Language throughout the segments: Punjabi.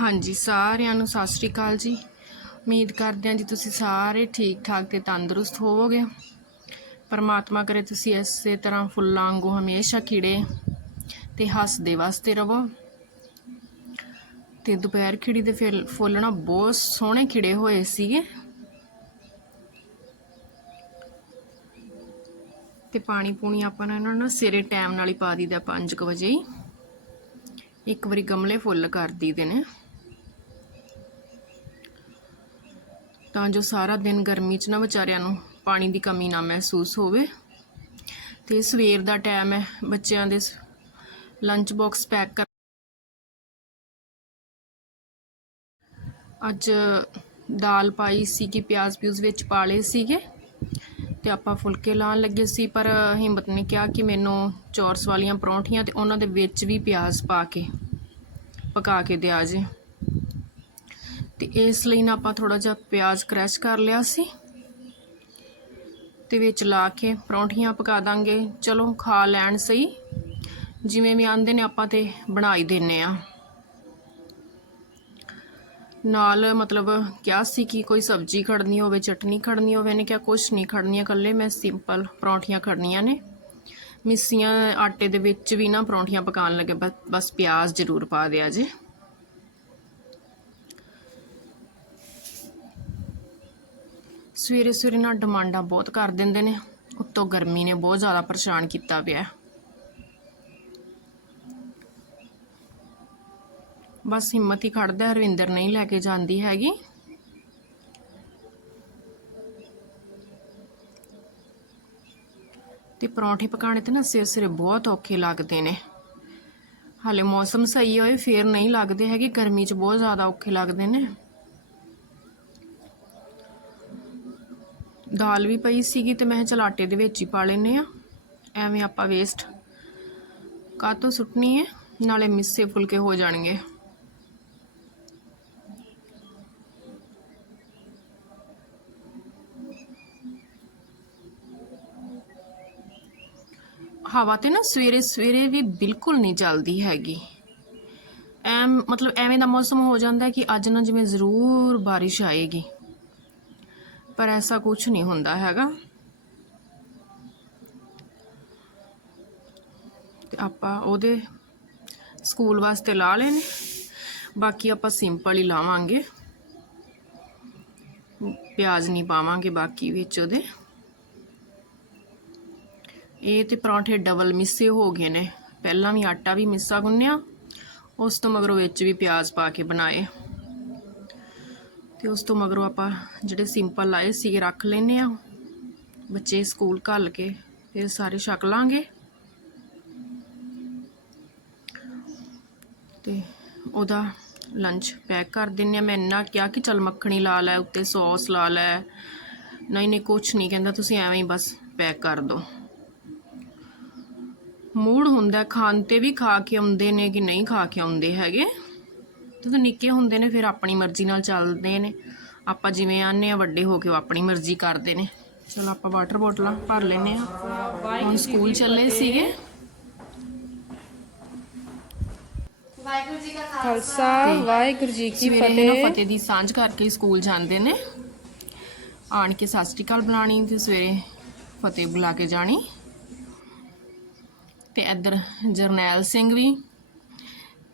ਹਾਂਜੀ, ਸਾਰਿਆਂ ਨੂੰ ਸਤਿ ਸ਼੍ਰੀ ਅਕਾਲ ਜੀ। ਉਮੀਦ ਕਰਦੇ ਹਾਂ ਜੀ ਤੁਸੀਂ ਸਾਰੇ ਠੀਕ ਠਾਕ ਤੇ ਤੰਦਰੁਸਤ ਹੋਵੋਗੇ। ਪਰਮਾਤਮਾ ਕਰੇ ਤੁਸੀਂ ਇਸੇ ਤਰ੍ਹਾਂ ਫੁੱਲਾਂ ਵਾਂਗੂ ਹਮੇਸ਼ਾ ਖਿੜੇ ਤੇ ਹੱਸਦੇ ਵਸਦੇ ਰਹੋ। ਤੇ ਦੁਪਹਿਰ ਖਿੜੀ ਦੇ ਫਿਰ ਫੁੱਲ ਨਾ ਬਹੁਤ ਸੋਹਣੇ ਖਿੜੇ ਹੋਏ ਸੀਗੇ। ਤੇ ਪਾਣੀ ਪੂਣੀ ਆਪਾਂ ਨੇ ਇਹਨਾਂ ਨੂੰ ਸਿਰੇ ਟਾਈਮ ਨਾਲ ਹੀ ਪਾ ਦੀਦਾ 5 ਵਜੇ ਹੀ। ਇੱਕ ਵਾਰੀ ਗਮਲੇ ਫੁੱਲ ਕਰ ਦਈਦੇ ਨੇ। ਤਾਂ ਜੋ ਸਾਰਾ ਦਿਨ ਗਰਮੀ 'ਚ ਨਾ ਵਿਚਾਰਿਆਂ ਨੂੰ ਪਾਣੀ ਦੀ ਕਮੀ ਨਾ ਮਹਿਸੂਸ ਹੋਵੇ। ਤੇ ਸਵੇਰ ਦਾ ਟਾਈਮ ਹੈ, ਬੱਚਿਆਂ ਦੇ ਲੰਚ ਬਾਕਸ ਪੈਕ ਕਰ ਅੱਜ ਦਾਲ ਪਾਈ ਸੀ ਕਿ ਪਿਆਜ਼ ਪਿਊਜ਼ ਵਿੱਚ ਪਾ ਲਏ ਸੀਗੇ, ਤੇ ਆਪਾਂ ਫੁਲਕੇ ਲਾਉਣ ਲੱਗੇ ਸੀ, ਪਰ ਹਿੰਮਤ ਨੇ ਕਿਹਾ ਕਿ ਮੈਨੂੰ ਚੌਰਸ ਵਾਲੀਆਂ ਪਰੌਂਠੀਆਂ ਤੇ ਉਹਨਾਂ ਦੇ ਵਿੱਚ ਵੀ ਪਿਆਜ਼ ਪਾ ਕੇ ਪਕਾ ਕੇ ਦਿਆ ਜੇ। ਤੇ ਇਸ ਲਈ ਨਾ ਆਪਾਂ ਥੋੜਾ ਜਿਹਾ ਪਿਆਜ਼ ਕ੍ਰੈਸ਼ ਕਰ ਲਿਆ ਸੀ। ਤੇ ਵਿੱਚ ਲਾ ਕੇ ਪਰੌਂਠੀਆਂ ਪਕਾ ਦਾਂਗੇ। ਚਲੋ, ਖਾ ਲੈਣ ਸਹੀ। ਜਿਵੇਂ ਵੀ ਆਂਦੇ ਨੇ ਆਪਾਂ ਤੇ ਬਣਾਈ ਹੀ ਦਿੰਨੇ ਆ। ਨਾਲ ਮਤਲਬ ਕਿਹਾ ਸੀ ਕਿ ਕੋਈ ਸਬਜ਼ੀ ਖੜਨੀ ਹੋਵੇ, ਚਟਨੀ ਖੜਨੀ ਹੋਵੇ ਨੇ ਕਿਹਾ ਕੁਛ ਨਹੀਂ ਖੜਨੀਆਂ ਇਕੱਲੇ ਮੈਂ ਸਿੰਪਲ ਪਰੌਂਠੀਆਂ ਖੜਨੀਆਂ ਨੇ। ਮਿੱਸੀਆਂ ਆਟੇ ਦੇ ਵਿੱਚ ਵੀ ਨਾ ਪਰੌਂਠੀਆਂ ਪਕਾਉਣ ਲੱਗੇ ਬਸ ਬਸ ਪਿਆਜ਼ ਜ਼ਰੂਰ ਪਾ ਦਿਆ ਜੀ। ਸਵੇਰੇ ਸਵੇਰੇ ਨਾ ਡਿਮਾਂਡਾਂ ਬਹੁਤ ਕਰ ਦਿੰਦੇ ਨੇ। ਉੱਤੋਂ ਗਰਮੀ ਨੇ ਬਹੁਤ ਜ਼ਿਆਦਾ ਪਰੇਸ਼ਾਨ ਕੀਤਾ ਪਿਆ ਬਸ ਹਿੰਮਤ ਹੀ ਖੜਦਾ ਰਵਿੰਦਰ ਨਹੀਂ ਲੈ ਕੇ ਜਾਂਦੀ ਹੈਗੀ। ਤੇ ਪਰੌਂਠੇ ਪਕਾਣੇ ਤੇ ਨਾ ਸਿਰ ਸਿਰੇ ਬਹੁਤ ਔਖੇ ਲੱਗਦੇ ਨੇ। ਹਾਲੇ ਮੌਸਮ ਸਹੀ ਹੋਏ, ਫੇਰ ਨਹੀਂ ਲੱਗਦੇ ਹੈਗੇ, ਗਰਮੀ 'ਚ ਬਹੁਤ ਜ਼ਿਆਦਾ ਔਖੇ ਲੱਗਦੇ ਨੇ। ਦਾਲ ਵੀ ਪਈ ਸੀਗੀ ਤੇ ਮੈਂ ਕਿਹਾ ਚਲ ਆਟੇ ਦੇ ਵਿੱਚ ਹੀ ਪਾ ਲੈਨੇ ਆ ਐਵੇਂ ਆਪਾਂ ਵੇਸਟ ਕਾਤੋਂ ਸੁੱਟਣੀ ਹੈ ਨਾਲੇ ਮਿੱਸੇ ਫੁਲਕੇ ਹੋ ਜਾਣਗੇ ਹਵਾ ਤੇ ਨਾ ਸਵੇਰੇ ਸਵੇਰੇ ਵੀ ਬਿਲਕੁਲ ਨਹੀਂ ਚੱਲਦੀ ਹੈਗੀ ਐਮ ਮਤਲਬ ਐਵੇਂ ਦਾ ਮੌਸਮ ਹੋ ਜਾਂਦਾ ਹੈ ਕਿ ਅੱਜ ਨਾ ਜਿਵੇਂ ਜ਼ਰੂਰ ਬਾਰਿਸ਼ ਆਏਗੀ ਪਰ ਐਸਾ ਕੁਝ ਨਹੀਂ ਹੁੰਦਾ ਹੈਗਾ। ਤੇ ਆਪਾਂ ਉਹਦੇ ਸਕੂਲ ਵਾਸਤੇ ਲਾ ਲੈਣੇ ਬਾਕੀ ਆਪਾਂ ਸਿੰਪਲ ਹੀ ਲਾਵਾਂਗੇ। ਪਿਆਜ਼ ਨਹੀਂ ਪਾਵਾਂਗੇ ਬਾਕੀ ਵਿੱਚ ਉਹਦੇ। ਇਹ ਤੇ ਪਰੌਂਠੇ ਡਬਲ ਮਿੱਸੇ ਹੋ ਗਏ ਨੇ। ਪਹਿਲਾਂ ਵੀ ਆਟਾ ਵੀ ਮਿੱਸਾ ਗੁੰਨਿਆ, ਉਸ ਤੋਂ ਮਗਰੋਂ ਵਿੱਚ ਵੀ ਪਿਆਜ਼ ਪਾ ਕੇ ਬਣਾਏ। ਤੇ ਉਸ ਤੋਂ ਮਗਰੋਂ ਆਪਾਂ ਜਿਹੜੇ ਸਿੰਪਲ ਲਾਏ ਸੀਗੇ ਰੱਖ ਲੈਨੇ ਆ ਬੱਚੇ ਸਕੂਲ ਘੱਲ ਕੇ ਫਿਰ ਸਾਰੇ ਛਕ ਲਾਂਗੇ। ਤੇ ਉਹਦਾ ਲੰਚ ਪੈਕ ਕਰ ਦਿੰਨੇ ਆ ਮੈਂ ਇੰਨਾ ਕਿਹਾ ਕਿ ਚਲ ਮੱਖਣੀ ਲਾ ਲੈ, ਉੱਤੇ ਸੌਸ ਲਾ ਲੈ। ਨਹੀਂ ਨਹੀਂ, ਕੁਛ ਨਹੀਂ ਕਹਿੰਦਾ, ਤੁਸੀਂ ਐਵੇਂ ਹੀ ਬਸ ਪੈਕ ਕਰ ਦਿਓ। ਮੂਡ ਹੁੰਦਾ, ਖਾਣ ਤੇ ਵੀ ਖਾ ਕੇ ਆਉਂਦੇ ਨੇ ਕਿ ਨਹੀਂ ਖਾ ਕੇ ਆਉਂਦੇ ਹੈਗੇ। ਜਦੋਂ ਨਿੱਕੇ ਹੁੰਦੇ ਨੇ ਫਿਰ ਆਪਣੀ ਮਰਜ਼ੀ ਨਾਲ ਚੱਲਦੇ ਨੇ। ਆਪਾਂ ਜਿਵੇਂ ਆਨੇ ਆ ਵੱਡੇ ਹੋ ਕੇ ਉਹ ਆਪਣੀ ਮਰਜ਼ੀ ਕਰਦੇ ਨੇ। ਚਲੋ ਆਪਾਂ ਵਾਟਰ ਬੋਟਲਾਂ ਭਰ ਲੈਨੇ ਆ ਹੁਣ ਸਕੂਲ ਚੱਲੇ ਸੀਗੇ। ਵਾਹਿਗੁਰੂ ਜੀ ਕਾ ਖਾਲਸਾ। ਵਾਹਿਗੁਰੂ ਜੀ ਕੀ ਫਤਿਹ। ਦੀ ਸਾਂਝ ਕਰਕੇ ਸਕੂਲ ਜਾਂਦੇ ਨੇ। ਆਣ ਕੇ ਸਤਿ ਸ਼੍ਰੀ ਅਕਾਲ ਬੁਲਾਣੀ ਤੇ ਸਵੇਰੇ ਫਤਿਹ ਬੁਲਾ ਕੇ ਜਾਣੀ। ਤੇ ਇੱਧਰ ਜਰਨੈਲ ਸਿੰਘ ਵੀ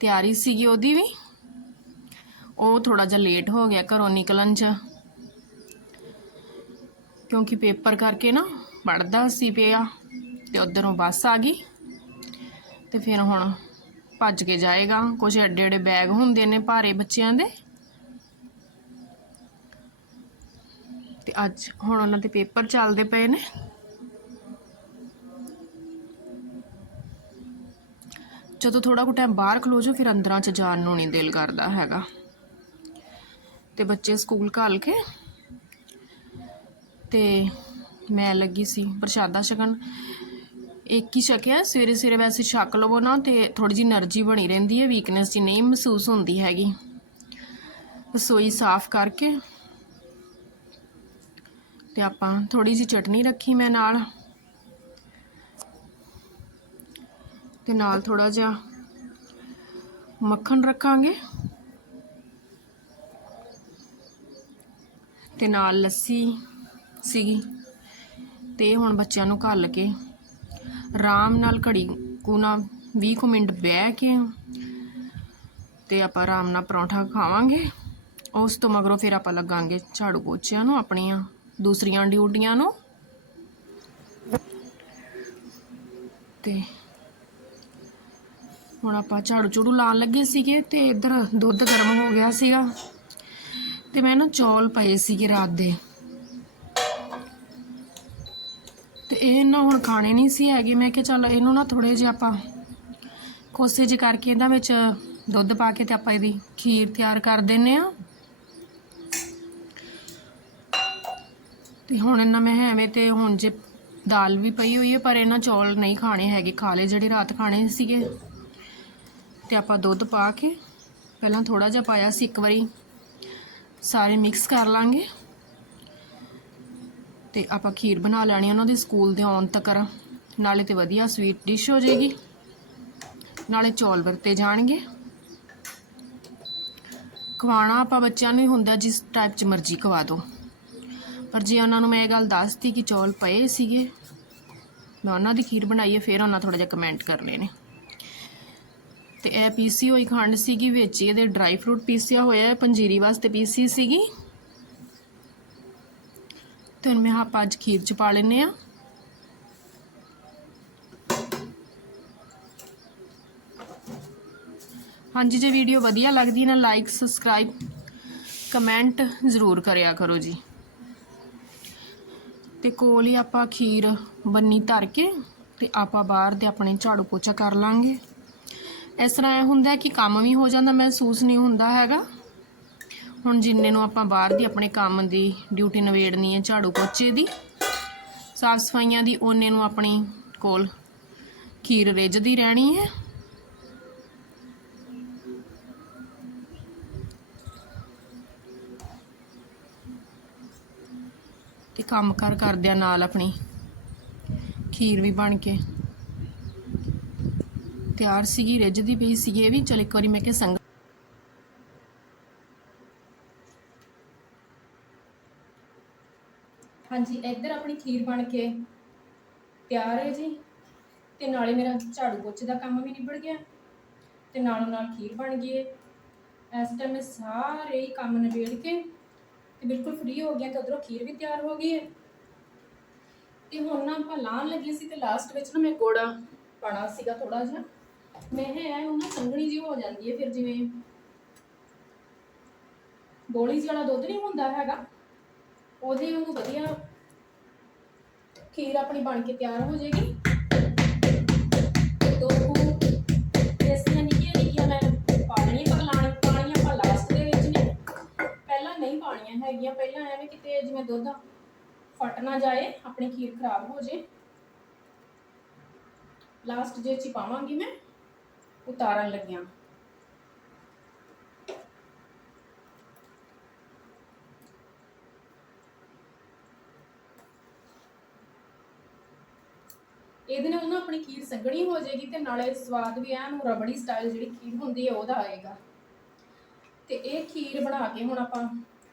ਤਿਆਰੀ ਸੀਗੀ ਉਹਦੀ ਵੀ। ਉਹ ਥੋੜਾ ਜਿਹਾ ਲੇਟ ਹੋ ਗਿਆ ਘਰੋਂ ਨਿਕਲਣ ਚ। ਕਿਉਂਕਿ ਪੇਪਰ ਕਰਕੇ ਨਾ ਪੜਦਾ ਸੀ ਪਿਆ ਤੇ ਉਧਰੋਂ ਬੱਸ ਆ ਗਈ ਤੇ ਫਿਰ ਹੁਣ ਭੱਜ ਕੇ ਜਾਏਗਾ। ਕੁਝ ਐਡੇ ਐਡੇ ਬੈਗ ਹੁੰਦੇ ਨੇ ਭਾਰੇ ਬੱਚਿਆਂ ਦੇ। ਤੇ ਅੱਜ ਹੁਣ ਉਹਨਾਂ ਦੇ ਪੇਪਰ ਚੱਲਦੇ ਪਏ ਨੇ। ਜਦੋਂ ਥੋੜਾ ਕੁ ਟਾਈਮ ਬਾਹਰ ਖਲੋ ਜਾਓ, ਫਿਰ ਅੰਦਰਾਂ ਚ ਜਾਣ ਨੂੰ ਨਹੀਂ ਦਿਲ ਕਰਦਾ ਹੈਗਾ। ਤੇ ਬੱਚੇ ਸਕੂਲ ਘਾਲ ਕੇ ਤੇ ਮੈਂ ਲੱਗੀ ਸੀ ਪ੍ਰਸ਼ਾਦਾ ਛਕਣ। ਇੱਕ ਹੀ ਛਕਿਆ, ਸਵੇਰੇ ਸਵੇਰੇ ਵੈਸੇ ਛੱਕ ਲਵੋ ਨਾ ਤੇ ਥੋੜੀ ਜੀ એનર્ਜੀ ਬਣੀ ਰਹਿੰਦੀ ਹੈ ਵੀਕਨੈਸ ਜੀ ਨਹੀਂ ਮਹਿਸੂਸ ਹੁੰਦੀ ਹੈਗੀ। ਰਸੋਈ ਸਾਫ਼ ਕਰਕੇ ਤੇ ਆਪਾਂ ਥੋੜੀ ਜੀ ਚਟਨੀ ਰੱਖੀ ਮੈਂ ਨਾਲ। ਤੇ ਨਾਲ ਥੋੜਾ ਜਿਹਾ ਮੱਖਣ ਰੱਖਾਂਗੇ। ਤੇ ਨਾਲ ਲੱਸੀ ਸੀਗੀ ਤੇ ਹੁਣ ਬੱਚਿਆਂ ਨੂੰ ਘੱਲ ਕੇ ਆਰਾਮ ਨਾਲ ਘੜੀ ਕੁ ਨਾ 20 ਕੁ ਮਿੰਟ ਬਹਿ ਕੇ ਤੇ ਆਪਾਂ ਆਰਾਮ ਨਾਲ ਪਰੌਂਠਾ ਖਾਵਾਂਗੇ। ਉਸ ਤੋਂ ਮਗਰੋਂ ਫਿਰ ਆਪਾਂ ਲੱਗਾਂਗੇ ਝਾੜੂ ਪੋਚਿਆਂ ਨੂੰ ਆਪਣੀਆਂ, ਦੂਸਰੀਆਂ ਡਿਊਟੀਆਂ ਨੂੰ। ਤੇ ਹੁਣ ਆਪਾਂ ਝਾੜੂ ਝੂੜੂ ਲਾਉਣ ਲੱਗੇ ਸੀਗੇ ਤੇ ਇੱਧਰ ਦੁੱਧ ਗਰਮ ਹੋ ਗਿਆ ਸੀਗਾ। ਤੇ ਮੈਂ ਨਾ ਚੌਲ ਪਏ ਸੀਗੇ ਰਾਤ ਦੇ। ਤੇ ਇਹ ਨਾ ਹੁਣ ਖਾਣੇ ਨਹੀਂ ਸੀ ਹੈਗੇ। ਮੈਂ ਕਿਹਾ ਚੱਲ ਇਹਨੂੰ ਨਾ ਥੋੜੇ ਜਿਹਾ ਆਪਾਂ ਕੋਸੇ ਜਿਹੇ ਕਰਕੇ ਇਹਦਾ ਵਿੱਚ ਦੁੱਧ ਪਾ ਕੇ ਤੇ ਆਪਾਂ ਇਹਦੀ ਖੀਰ ਤਿਆਰ ਕਰ ਦਿੰਨੇ ਆ ਤੇ ਹੁਣ ਇਹਨਾਂ ਮੈਂ ਐਵੇਂ ਤੇ ਹੁਣ ਜੇ ਦਾਲ ਵੀ ਪਈ ਹੋਈ ਹੈ, ਪਰ ਇਹਨਾਂ ਚੌਲ ਨਹੀਂ ਖਾਣੇ ਹੈਗੇ। ਖਾ ਲਏ ਜਿਹੜੇ ਰਾਤ ਖਾਣੇ ਸੀਗੇ। ਤੇ ਆਪਾਂ ਦੁੱਧ ਪਾ ਕੇ ਪਹਿਲਾਂ ਥੋੜਾ ਜਿਹਾ ਪਾਇਆ ਸੀ ਇੱਕ ਵਾਰੀ। ਸਾਰੇ ਮਿਕਸ ਕਰ ਲਾਂਗੇ। ਤੇ ਆਪਾਂ ਖੀਰ ਬਣਾ ਲੈਣੀ ਉਹਨਾਂ ਦੇ ਸਕੂਲ ਦੇ ਆਉਣ ਤੱਕ। ਨਾਲੇ ਤੇ ਵਧੀਆ ਸਵੀਟ ਡਿਸ਼ ਹੋ ਜਾਏਗੀ। ਨਾਲੇ ਚੌਲ ਵਰਤੇ ਜਾਣਗੇ। ਖਵਾਣਾ ਆਪਾਂ ਬੱਚਿਆਂ ਨੂੰ ਹੀ ਹੁੰਦਾ, ਜਿਸ ਟਾਈਪ 'ਚ ਮਰਜ਼ੀ ਖਵਾ ਦਿਓ। ਪਰ ਜੇ ਉਹਨਾਂ ਨੂੰ ਮੈਂ ਇਹ ਗੱਲ ਦੱਸਤੀ ਕਿ ਚੌਲ ਪਏ ਸੀਗੇ, ਮੈਂ ਉਹਨਾਂ ਦੀ ਖੀਰ ਬਣਾਈ ਹੈ ਫਿਰ ਉਹਨਾਂ ਥੋੜਾ ਜਿਹਾ ਕਮੈਂਟ ਕਰਨੇ ਨੇ ਤੇ ਇਹ ਪੀਸੀ ਹੋਈ ਖੰਡ ਸੀਗੀ ਵਿੱਚ ਇਹਦੇ ਡਰਾਈ ਫਰੂਟ ਪੀਸਿਆ ਹੋਇਆ ਹੈ, ਪੰਜੀਰੀ ਵਾਸਤੇ ਪੀਸੀ ਸੀਗੀ। ਤੇ ਹੁਣ ਮੈਂ ਆਪਾਂ ਅੱਜ ਖੀਰ ਚ ਪਾ ਲੈਨੇ ਆ ਹਾਂਜੀ, ਜੇ ਵੀਡੀਓ ਵਧੀਆ ਲੱਗਦੀ ਨਾ ਲਾਈਕ ਸਬਸਕ੍ਰਾਈਬ ਕਮੈਂਟ ਜ਼ਰੂਰ ਕਰਿਆ ਕਰੋ ਜੀ। ਤੇ ਕੋਲ ਹੀ ਆਪਾਂ ਖੀਰ ਬੰਨੀ ਧਰ ਕੇ ਤੇ ਆਪਾਂ ਬਾਹਰ ਦੇ ਆਪਣੇ ਝਾੜੂ ਪੋਚਾ ਕਰ ਲਾਂਗੇ। ਇਸ ਤਰ੍ਹਾਂ ਇਹ ਹੁੰਦਾ ਕਿ ਕੰਮ ਵੀ ਹੋ ਜਾਂਦਾ, ਮਹਿਸੂਸ ਨਹੀਂ ਹੁੰਦਾ ਹੈਗਾ। ਹੁਣ ਜਿੰਨੇ ਨੂੰ ਆਪਾਂ ਬਾਹਰ ਦੀ ਆਪਣੇ ਕੰਮ ਦੀ ਡਿਊਟੀ ਨਵੇੜਨੀ ਹੈ, ਝਾੜੂ ਪੋਚੇ ਦੀ, ਸਾਫ਼ ਸਫਾਈਆਂ ਦੀ, ਉਹਨੇ ਨੂੰ ਆਪਣੀ ਕੋਲ ਖੀਰ ਰਿੱਝਦੀ ਰਹਿਣੀ ਹੈ। ਤੇ ਕੰਮ ਕਰ ਕਰਦਿਆਂ ਨਾਲ ਆਪਣੀ ਖੀਰ ਵੀ ਬਣ ਕੇ ਤਿਆਰ ਸੀਗੀ ਰਿੱਝਦੀ ਪਈ ਸੀਗੀ ਇਹ ਵੀ। ਚਲ ਇੱਕ ਵਾਰੀ ਮੈਂ ਕਿਹਾ ਸੰਗ ਹਾਂਜੀ, ਇੱਧਰ ਆਪਣੀ ਖੀਰ ਬਣ ਕੇ ਤਿਆਰ ਹੈ ਜੀ। ਤੇ ਨਾਲੇ ਮੇਰਾ ਝਾੜੂ ਪੋਚੇ ਦਾ ਕੰਮ ਵੀ ਨਿਬੜ ਗਿਆ। ਤੇ ਨਾਲੋਂ ਨਾਲ ਖੀਰ ਬਣ ਗਈ ਹੈ ਇਸ ਟਾਈਮ ਮੈਂ ਸਾਰੇ ਹੀ ਕੰਮ ਨਿਬੇੜ ਕੇ ਤੇ ਬਿਲਕੁਲ ਫ੍ਰੀ ਹੋ ਗਿਆ ਤੇ ਉਧਰੋਂ ਖੀਰ ਵੀ ਤਿਆਰ ਹੋ ਗਈ ਹੈ ਤੇ ਹੁਣ ਨਾ ਆਪਾਂ ਲਾਣ ਲੱਗੇ ਸੀ ਤੇ ਲਾਸਟ ਵਿੱਚ ਨਾ ਮੈਂ ਗੋੜਾ ਪਾਣਾ ਸੀਗਾ ਥੋੜਾ ਜਿਹਾ। ਮੈਂ ਹੈ ਉਹ ਨਾ ਸੰਘਣੀ ਜਿਹੀ ਹੋ ਜਾਂਦੀ ਹੈ ਫਿਰ ਜਿਵੇਂ ਬੋਲੀ ਜਿਹੀ ਦੁੱਧ ਨਹੀਂ ਹੁੰਦਾ ਹੈਗਾ, ਉਹਦੇ ਵਾਂਗੂ ਵਧੀਆ ਖੀਰ ਆਪਣੀ ਬਣ ਕੇ ਤਿਆਰ ਹੋ ਜਾਏਗੀ ਦੋ ਕੁ ਦੇਸੀਆਂ ਨਿੱਕੀਆਂ ਨਿੱਕੀਆਂ ਮੈਂ ਪਾ ਪਰ ਲਾਣ ਪਾਣੀਆਂ ਆਪਾਂ ਲਾਸਟ ਦੇ ਵਿੱਚ ਨੇ। ਪਹਿਲਾਂ ਨਹੀਂ ਪਾਣੀਆਂ ਹੈਗੀਆਂ, ਪਹਿਲਾਂ ਐਵੇਂ ਕਿਤੇ ਜਿਵੇਂ ਦੁੱਧ ਫਟ ਨਾ ਜਾਏ, ਆਪਣੀ ਖੀਰ ਖਰਾਬ ਹੋ ਜੇ। ਲਾਸਟ ਜੇ ਚ ਪਾਵਾਂਗੀ ਮੈਂ। ਉਤਾਰਨ ਲੱਗਿਆ। ਇਹਦੇ ਨਾਲ ਨਾ ਆਪਣੀ ਖੀਰ ਸੰਘਣੀ ਹੋ ਜਾਏਗੀ ਤੇ ਨਾਲੇ ਸਵਾਦ ਵੀ ਐਨ ਰਬੜੀ ਸਟਾਈਲ ਜਿਹੜੀ ਖੀਰ ਹੁੰਦੀ ਹੈ ਉਹਦਾ ਆਏਗਾ। ਤੇ ਇਹ ਖੀਰ ਬਣਾ ਕੇ ਹੁਣ ਆਪਾਂ,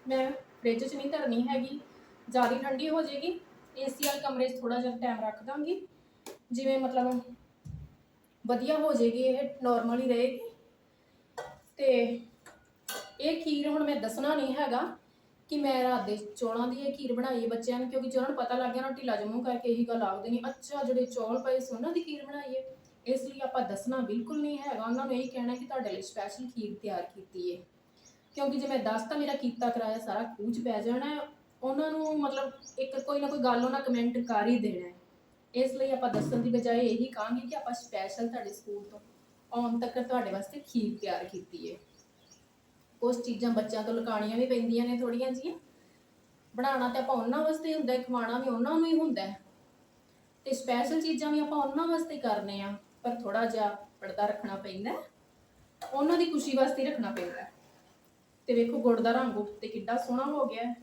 ਮੈਂ ਫ੍ਰਿਜ 'ਚ ਨਹੀਂ ਧਰਨੀ ਹੈਗੀ, ਜ਼ਿਆਦਾ ਠੰਡੀ ਹੋ ਜਾਏਗੀ। ਏਸੀ ਵਾਲੇ ਕਮਰੇ 'ਚ ਥੋੜਾ ਜਿਹਾ ਟਾਈਮ ਰੱਖ ਦਾਂਗੀ। ਜਿਵੇਂ ਮਤਲਬ ਵਧੀਆ ਹੋ ਜਾਏਗੀ ਇਹ ਨਾਰਮਲ ਹੀ ਰਹੇਗੀ। ਤੇ ਇਹ ਖੀਰ ਹੁਣ ਮੈਂ ਦੱਸਣਾ ਨਹੀਂ ਹੈਗਾ ਕਿ ਮੈਂ ਰਾਤ ਦੇ ਚੌਲਾਂ ਦੀ ਇਹ ਖੀਰ ਬਣਾਈ ਹੈ ਬੱਚਿਆਂ ਨੂੰ, ਕਿਉਂਕਿ ਜਿਹਨਾਂ ਨੂੰ ਪਤਾ ਲੱਗ ਗਿਆ ਨਾ ਢਿੱਲਾ ਜਮੂ ਕਰਕੇ ਇਹੀ ਗੱਲ ਆਖਦੇ ਨਹੀਂ ਅੱਛਾ ਜਿਹੜੇ ਚੌਲ ਪਏ ਸੀ ਉਹਨਾਂ ਦੀ ਖੀਰ ਬਣਾਈ ਹੈ। ਇਸ ਲਈ ਆਪਾਂ ਦੱਸਣਾ ਬਿਲਕੁਲ ਨਹੀਂ ਹੈਗਾ, ਉਹਨਾਂ ਨੂੰ ਇਹ ਕਹਿਣਾ ਕਿ ਤੁਹਾਡੇ ਲਈ ਸਪੈਸ਼ਲ ਖੀਰ ਤਿਆਰ ਕੀਤੀ ਹੈ। ਕਿਉਂਕਿ ਜੇ ਮੈਂ ਦੱਸ ਤਾਂ ਮੇਰਾ ਕੀਤਾ ਕਰਾਇਆ, ਸਾਰਾ ਖੂਚ ਪੈ ਜਾਣਾ ਹੈ। ਉਹਨਾਂ ਨੂੰ ਮਤਲਬ ਇੱਕ ਕੋਈ ਨਾ ਕੋਈ ਗੱਲ ਉਹਨਾਂ ਕਮੈਂਟ ਕਰ ਹੀ ਦੇਣਾ ਹੈ। ਇਸ ਲਈ ਆਪਾਂ ਦੱਸਣ ਦੀ ਬਜਾਏ ਇਹੀ ਕਹਾਂਗੇ ਕਿ ਆਪਾਂ ਸਪੈਸ਼ਲ ਤੁਹਾਡੇ ਸਕੂਲ ਤੋਂ ਆਉਣ ਤੱਕ ਤੁਹਾਡੇ ਵਾਸਤੇ ਖੀਰ ਤਿਆਰ ਕੀਤੀ ਹੈ ਕੁਝ ਚੀਜ਼ਾਂ ਬੱਚਿਆਂ ਤੋਂ ਲੁਕਾਉਣੀਆਂ ਵੀ ਪੈਂਦੀਆਂ ਨੇ ਥੋੜੀਆਂ ਜੀਆਂ ਬਣਾਉਣਾ ਤੇ ਆਪਾਂ ਉਹਨਾਂ ਵਾਸਤੇ ਹੀ ਹੁੰਦਾ ਹੈ, ਖਵਾਉਣਾ ਵੀ ਉਹਨਾਂ ਨੂੰ ਹੀ ਹੁੰਦਾ ਹੈ। ਤੇ ਸਪੈਸ਼ਲ ਚੀਜ਼ਾਂ ਵੀ ਆਪਾਂ ਉਹਨਾਂ ਵਾਸਤੇ ਕਰਨੇ ਆ, ਪਰ ਥੋੜਾ ਜਿਹਾ ਪਰਦਾ ਰੱਖਣਾ ਪੈਂਦਾ ਉਹਨਾਂ ਦੀ ਖੁਸ਼ੀ ਵਾਸਤੇ ਹੀ ਰੱਖਣਾ ਪੈਂਦਾ ਹੈ। ਤੇ ਵੇਖੋ ਗੁੜ ਦਾ ਰੰਗ ਉੱਤੇ ਕਿੱਡਾ ਸੋਹਣਾ ਹੋ ਗਿਆ ਹੈ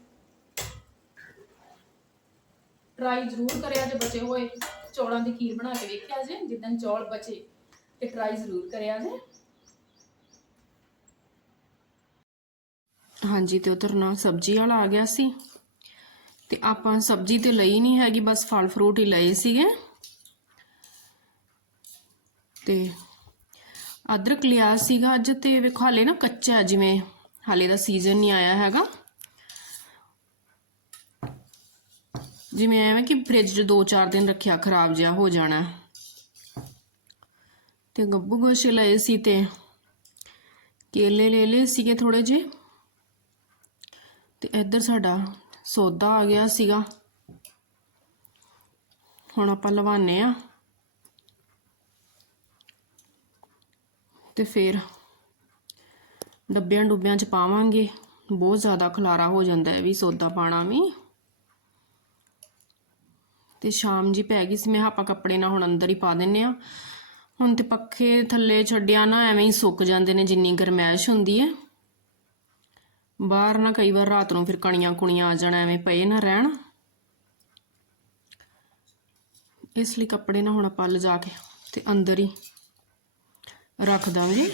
ਟਰਾਈ ਜ਼ਰੂਰ ਕਰਿਆ ਜੇ ਬਚੇ ਹੋਏ। ਚੌਲਾਂ ਦੀ ਖੀਰ ਬਣਾ ਕੇ ਵੇਖਿਆ ਜੇ, ਜਿੱਦਣ ਚੌਲ ਬਚੇ ਤੇ ਟਰਾਈ ਜ਼ਰੂਰ ਕਰਿਆ ਜੇ। ਹਾਂਜੀ, ਤੇ ਉਧਰ ਨਾ ਸਬਜ਼ੀ ਵਾਲਾ ਆ ਗਿਆ ਸੀ। ਤੇ ਆਪਾਂ ਸਬਜ਼ੀ ਤੇ ਲਈ ਨਹੀਂ ਹੈਗੀ, ਬਸ ਫਲ ਫਰੂਟ ਹੀ ਲਏ ਸੀਗੇ। ਤੇ ਅਦਰਕ ਲਿਆ ਸੀਗਾ ਅੱਜ ਤੇ ਵੇਖੋ ਹਾਲੇ ਨਾ ਕੱਚਾ ਜਿਵੇਂ ਹਾਲੇ ਦਾ ਸੀਜ਼ਨ ਨਹੀਂ ਆਇਆ ਹੈਗਾ। ਜਿਵੇਂ ਐਵੇਂ ਕਿ ਫ੍ਰਿਜ 'ਚ 2-4 ਦਿਨ ਰੱਖਿਆ ਖਰਾਬ ਜਿਹਾ ਹੋ ਜਾਣਾ। ਹੈ। ਤੇ ਗੱਬੂ ਗੋਸ਼ੇ ਲਏ ਸੀ ਤੇ ਕੇਲੇ ਲੈ ਲਏ ਸੀਗੇ ਥੋੜੇ ਜਿਹੇ। ਤੇ ਇੱਧਰ ਸਾਡਾ ਸੌਦਾ ਆ ਗਿਆ ਸੀਗਾ। ਹੁਣ ਆਪਾਂ ਲਵਾਨੇ ਆ ਤੇ ਫਿਰ ਡੱਬਿਆਂ ਡੁੱਬਿਆਂ ਚ ਪਾਵਾਂਗੇ। ਬਹੁਤ ਜ਼ਿਆਦਾ ਖਲਾਰਾ ਹੋ ਜਾਂਦਾ ਹੈ ਵੀ ਸੌਦਾ ਪਾਣਾ ਵੀ। ਤੇ ਸ਼ਾਮ ਜੀ ਪੈ ਗਈ ਸੀ, ਮੈਂ ਆਪਾਂ ਕੱਪੜੇ ਨਾ ਹੁਣ ਅੰਦਰ ਹੀ ਪਾ ਦਿੰਨੇ ਆ। ਹੁਣ ਤੇ ਪੱਖੇ ਥੱਲੇ ਛੱਡਿਆ ਨਾ, ਐਵੇਂ ਹੀ ਸੁੱਕ ਜਾਂਦੇ ਨੇ, ਜਿੰਨੀ ਗਰਮੈਸ਼ ਹੁੰਦੀ ਹੈ ਬਾਹਰ ਨਾ ਕਈ ਵਾਰ ਰਾਤ ਨੂੰ ਫਿਰ ਕਣੀਆਂ ਕੁਣੀਆਂ ਆ ਜਾਣਾ, ਐਵੇਂ ਪਏ ਨਾ ਰਹਿਣ। ਇਸ ਲਈ ਕੱਪੜੇ ਨਾ ਹੁਣ ਆਪਾਂ ਲਿਜਾ ਕੇ ਤੇ ਅੰਦਰ ਹੀ ਰੱਖ ਦਾਂਗੇ।